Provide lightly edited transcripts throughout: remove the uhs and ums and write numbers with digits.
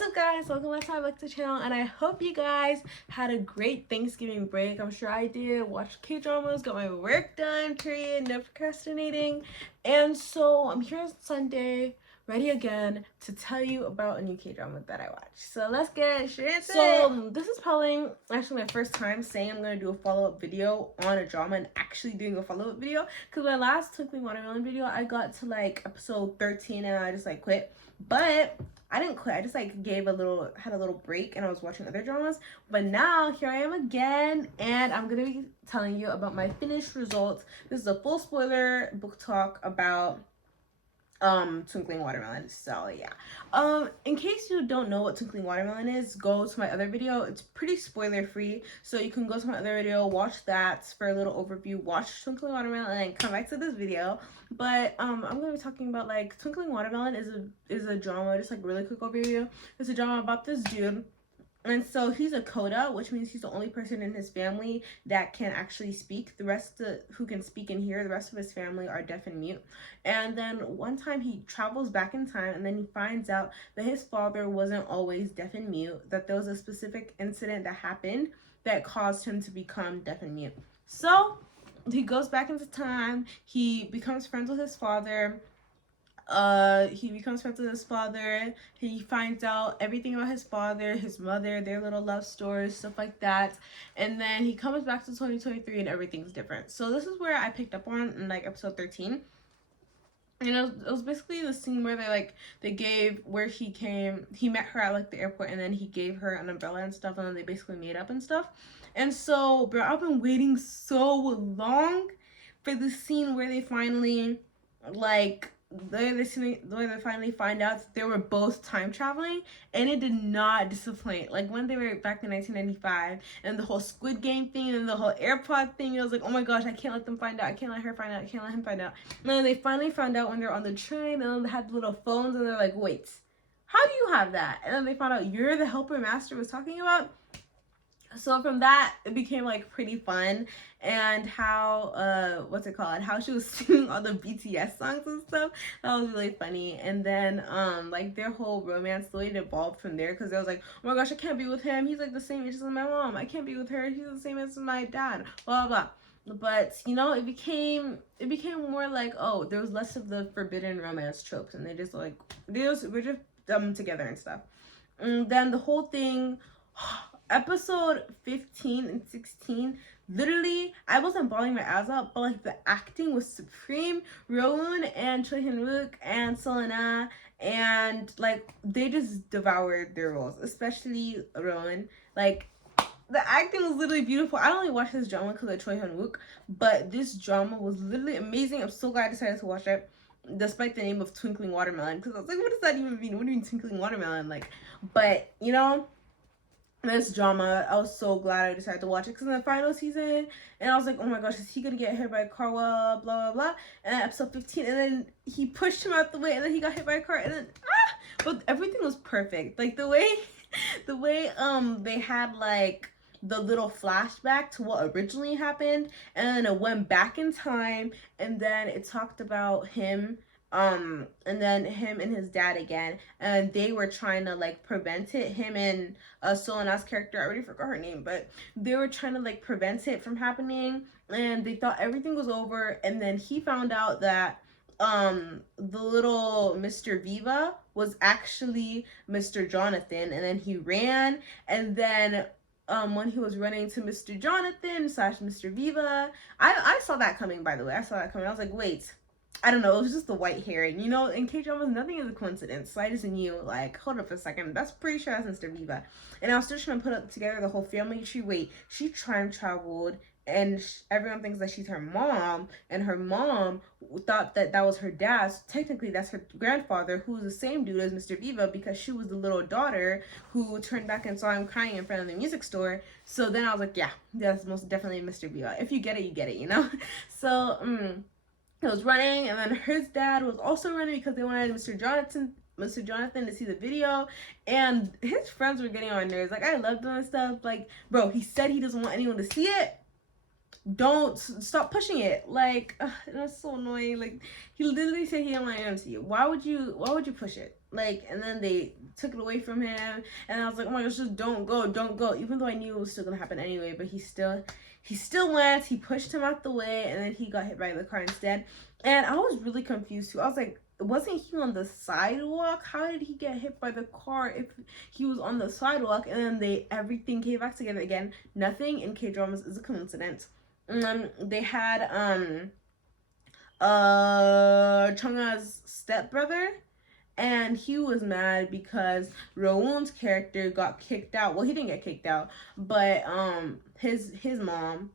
What's up, guys? Welcome back to the channel, and I hope you guys had a great Thanksgiving break. I'm sure I did. Watched K-dramas, got my work done, period, no procrastinating. And so I'm here on Sunday, ready again to tell you about a new K-drama that I watched. So let's get straight into it. So this is probably actually my first time saying I'm going to do a follow-up video on a drama and actually doing a follow-up video, because my last Twinkling Watermelon video, I got to like episode 13 and I just like quit. But I didn't quit. I just like had a little break and I was watching other dramas. But now here I am again, and I'm gonna be telling you about my finished results. This is a full spoiler book talk about Twinkling Watermelon. So yeah, in case you don't know what Twinkling Watermelon is, go to my other video. It's pretty spoiler free, so you can go to my other video, watch that for a little overview, watch Twinkling Watermelon, and then come back to this video. But I'm gonna be talking about like Twinkling Watermelon is a drama. Just like really quick overview. It's a drama about this dude. And so he's a coda, which means he's the only person in his family that can actually speak. The rest who can speak and hear, the rest of his family are deaf and mute. And then one time he travels back in time, and then he finds out that his father wasn't always deaf and mute, that there was a specific incident that happened that caused him to become deaf and mute. So he goes back into time, he becomes friends with his father. He finds out everything about his father, his mother, their little love stories, stuff like that. And then he comes back to 2023 and everything's different. So this is where I picked up on in like episode 13. You know, it was basically the scene where he met her at like the airport, and then he gave her an umbrella and stuff, and then they basically made up and stuff. And so, bro, I've been waiting so long for the scene where they finally they finally find out that they were both time traveling, and it did not disappoint. Like when they were back in 1995 and the whole Squid Game thing and the whole AirPod thing, it was like, oh my gosh, I can't let them find out, I can't let her find out, I can't let him find out. And then they finally found out when they're on the train, and then they had little phones, and they're like, wait, how do you have that? And then they found out you're the helper Master was talking about. So from that, it became like pretty fun. And how how she was singing all the BTS songs and stuff, that was really funny. And then like their whole romance, the way it evolved from there, because I was like, oh my gosh, I can't be with him, he's like the same age as my mom, I can't be with her, he's the same age as my dad, blah blah blah. But you know, it became more like, oh, there was less of the forbidden romance tropes, and we're just together and stuff. And then the whole thing, episode 15 and 16, literally, I wasn't bawling my eyes out, but like the acting was supreme. Rowoon and Choi Hyun-wook and Selena, and like they just devoured their roles, especially Rowoon. Like the acting was literally beautiful. I only watched this drama because of Choi Hyun-wook, but this drama was literally amazing. I'm so glad I decided to watch it, despite the name of Twinkling Watermelon, because I was like, what does that even mean? What do you mean Twinkling Watermelon? Like, but you know, this drama, I was so glad I decided to watch it, because in the final season, and I was like, oh my gosh, is he gonna get hit by a car, blah blah blah. And then episode 15, and then he pushed him out the way, and then he got hit by a car, and then but everything was perfect. Like the way they had like the little flashback to what originally happened, and then it went back in time, and then it talked about him, and then him and his dad again, and they were trying to like prevent it. Him and Solena's character, I already forgot her name, but they were trying to like prevent it from happening, and they thought everything was over. And then he found out that the little Mr. Viva was actually Mr. Jonathan, and then he ran. And then when he was running to Mr. Jonathan / Mr. Viva, I saw that coming, by the way. I saw that coming. I was like, wait, I don't know, it was just the white hair. And you know, in K-dramas, nothing is a coincidence. So I just knew, like, hold up a second, that's pretty sure that's Mr. Viva. And I was still trying to put up together the whole family tree. Wait, she time traveled, and everyone thinks that she's her mom, and her mom thought that that was her dad. So technically, that's her grandfather, who was the same dude as Mr. Viva, because she was the little daughter who turned back and saw him crying in front of the music store. So then I was like, yeah, that's most definitely Mr. Viva. If you get it, you get it, you know? So, he was running, and then his dad was also running because they wanted Mr. Jonathan to see the video, and his friends were getting on nerves. Like, I loved them and stuff. Like, bro, he said he doesn't want anyone to see it. Don't stop pushing it. Like, that's so annoying. Like, he literally said he didn't want anyone to see it. Why would you push it? Like, and then they took it away from him, and I was like, oh my gosh, just don't go, don't go, even though I knew it was still gonna happen anyway. But he still went. He pushed him out the way, and then he got hit by the car instead. And I was really confused too. I was like, wasn't he on the sidewalk? How did he get hit by the car if he was on the sidewalk? And then everything came back together again. Nothing in K-dramas is a coincidence. They had Chunga's stepbrother, and he was mad because Rowoon's character got kicked out. Well, he didn't get kicked out, but his mom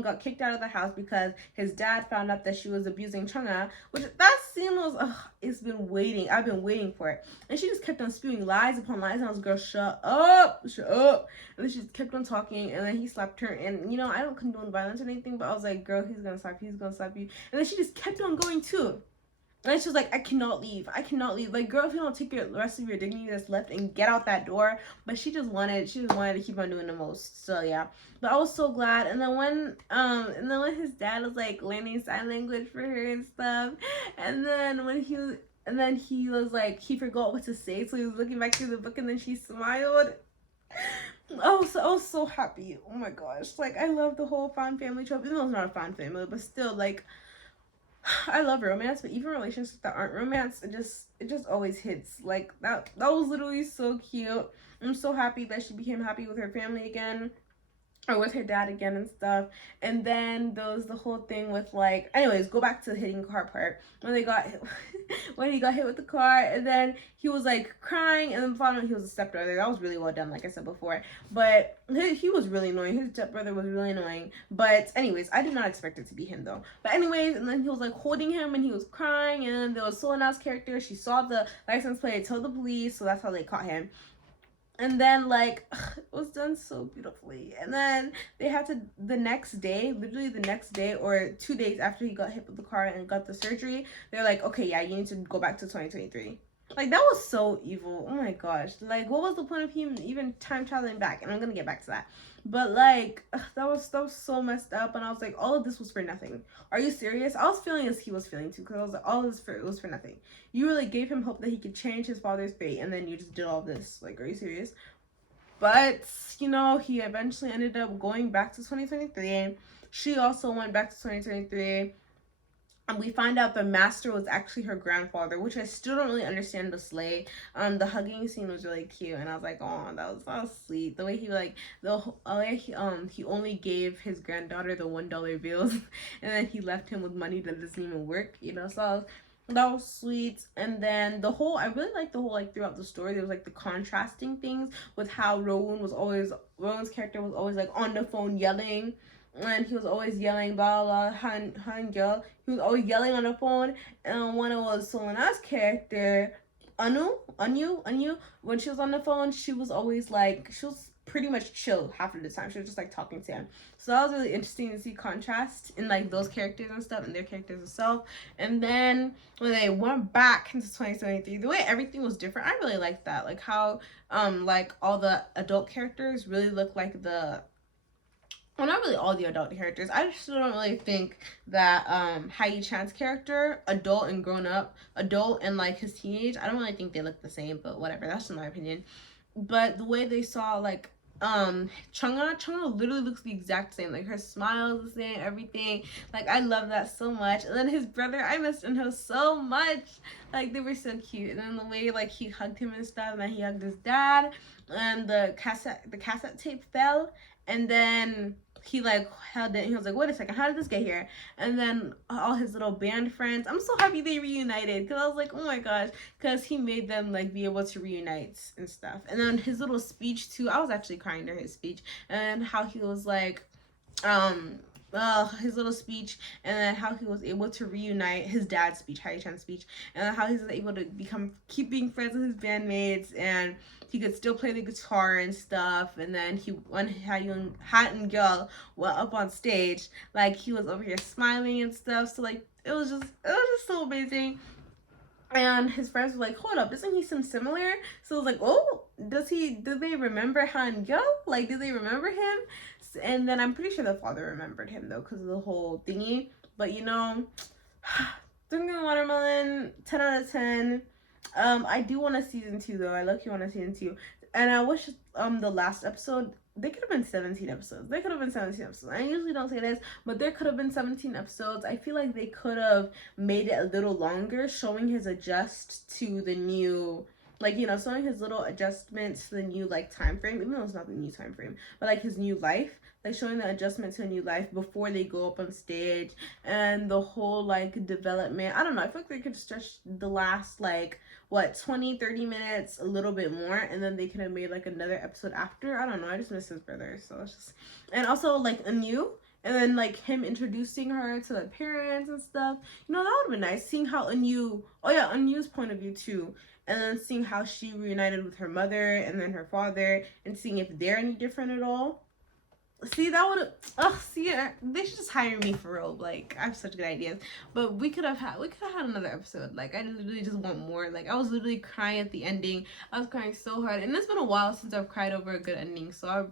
got kicked out of the house because his dad found out that she was abusing Chunga, which that scene was, I've been waiting for it. And she just kept on spewing lies upon lies, and I was, girl, shut up. And then she just kept on talking, and then he slapped her, and, you know, I don't condone violence or anything, but I was like, girl, he's gonna slap you. And then she just kept on going too. And she was like, I cannot leave. Like, girl, if you don't take the rest of your dignity that's left and get out that door. But she just wanted to keep on doing the most. So yeah. But I was so glad. And then when his dad was like learning sign language for her and stuff, and then he was like, he forgot what to say, so he was looking back through the book, and then she smiled. I was so happy. Oh my gosh. Like, I love the whole found family trope. Even though it's not a found family, but still, like, I love romance, but even relationships that aren't romance, it just always hits. Like, that was literally so cute. I'm so happy that she became happy with her family again, or with her dad again and stuff. And then there was the whole thing with, like, anyways, go back to the hitting car part. When they got hit, when he got hit with the car, and then he was like crying, and then finally he was a stepbrother. That was really well done, like I said before. But he was really annoying. His stepbrother was really annoying. But anyways, I did not expect it to be him though. But anyways, and then he was like holding him, and he was crying, and then there was Solena's character. She saw the license plate, told the police, so that's how they caught him. And then, like, it was done so beautifully. And then they had to, literally the next day or 2 days after he got hit with the car and got the surgery, they're like, okay, yeah, you need to go back to 2023. Like, that was so evil. Oh my gosh. Like, what was the point of him even time traveling back? And I'm gonna get back to that. But, like, that was so messed up. And I was like, all of this was for nothing. Are you serious? I was feeling as he was feeling too, because I was like, all of this it was for nothing. You really gave him hope that he could change his father's fate, and then you just did all this. Like, are you serious? But, you know, he eventually ended up going back to 2023. She also went back to 2023. And we find out the master was actually her grandfather, which I still don't really understand the slay. The hugging scene was really cute, and I was like, oh, that was sweet. The way he he only gave his granddaughter the $1 bills, and then he left him with money that doesn't even work, you know. So that was sweet. And then I really liked the whole, like, throughout the story, there was like the contrasting things with how Rowoon's character was always like on the phone yelling. And he was always yelling, blah, blah, Han girl. He was always yelling on the phone. And when it was Solena's character, Anu, when she was on the phone, she was always like, she was pretty much chill half of the time. She was just like talking to him. So that was really interesting to see contrast in like those characters and stuff and their characters itself. And then when they went back into 2023, the way everything was different, I really liked that. Like how like all the adult characters really look like well, not really all the adult characters. I just don't really think that Hai Chan's character, adult and grown up, adult and like his teenage, I don't really think they look the same, but whatever, that's just my opinion. But the way they saw like Chunga literally looks the exact same. Like her smile is the same, everything. Like I love that so much. And then his brother, I missed him so much. Like they were so cute. And then the way like he hugged him and stuff, and then he hugged his dad, and the cassette tape fell, and then he like held it and he was like, wait a second, how did this get here? And then all his little band friends, I'm so happy they reunited, because I was like, oh my gosh, because he made them like be able to reunite and stuff. And then his little speech too, I was actually crying during his speech, and how he was like his little speech, and then how he was able to reunite his dad's speech, Hai Chan's speech, and then how he was able to keep being friends with his bandmates, and he could still play the guitar and stuff. And then when Han Gyeol went up on stage, like he was over here smiling and stuff. So like it was just so amazing. And his friends were like, hold up, doesn't he seem similar? So I was like, oh, did they remember Han Gyeol? Like, did they remember him? And then I'm pretty sure the father remembered him though, because of the whole thingy. But you know, Twinkling Watermelon, 10 out of 10. I do want a season 2 though. I low-key want a season 2. And I wish the last episode, they could have been 17 episodes. They could have been 17 episodes. I usually don't say this, but there could have been 17 episodes. I feel like they could have made it a little longer, showing his adjust to the new, like, you know, showing his little adjustments to the new, like, time frame, even though it's not the new time frame, but like his new life, like showing the adjustment to a new life before they go up on stage, and the whole like development. I don't know, I feel like they could stretch the last like what 20-30 minutes a little bit more, and then they could have made like another episode after. I don't know, I just miss his brother, so it's just. And also like a new, and then like him introducing her to the parents and stuff, you know, that would have been nice, seeing how Anu, oh yeah, Anu's point of view too, and then seeing how she reunited with her mother and then her father, and seeing if they're any different at all. See, that would, see, they should just hire me for real. Like, I have such good ideas. But we could have had another episode. Like, I literally just want more. Like, I was literally crying at the ending. I was crying so hard, and it's been a while since I've cried over a good ending. So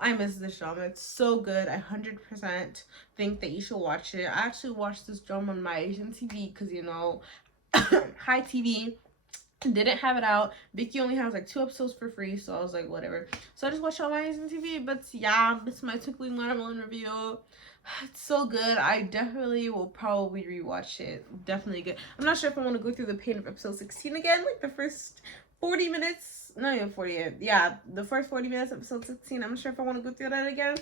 I miss this drama. It's so good. I 100% think that you should watch it. I actually watched this drama on my Asian TV because, you know, High TV didn't have it out. Vicky only has like 2 episodes for free, so I was like, whatever. So I just watched all my Asian TV. But yeah, this is my Twinkling Watermelon review. It's so good. I definitely will probably rewatch it. Definitely good. I'm not sure if I want to go through the pain of episode 16 again, like the first 40 minutes. Not even 40. Yeah, the first 40 minutes of episode 16. I'm not sure if I want to go through that again.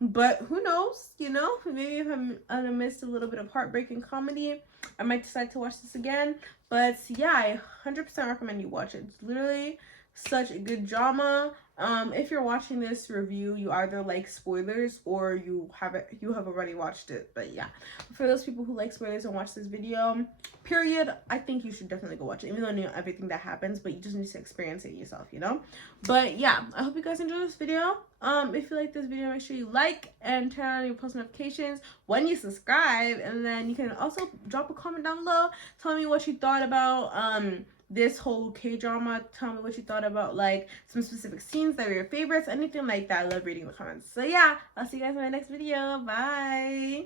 But who knows, you know, maybe if I'm amidst a little bit of heartbreaking comedy, I might decide to watch this again. But yeah, I 100% recommend you watch it. It's literally such a good drama. If you're watching this review, you either like spoilers or you have already watched it. But yeah, for those people who like spoilers and watch this video, period, I think you should definitely go watch it, even though you know everything that happens, but you just need to experience it yourself, you know. But yeah, I hope you guys enjoyed this video. If you like this video, make sure you like and turn on your post notifications when you subscribe, and then you can also drop a comment down below telling me what you thought about this whole K-drama. Tell me what you thought about like some specific scenes that were your favorites, anything like that. I love reading the comments. So yeah, I'll see you guys in my next video. Bye.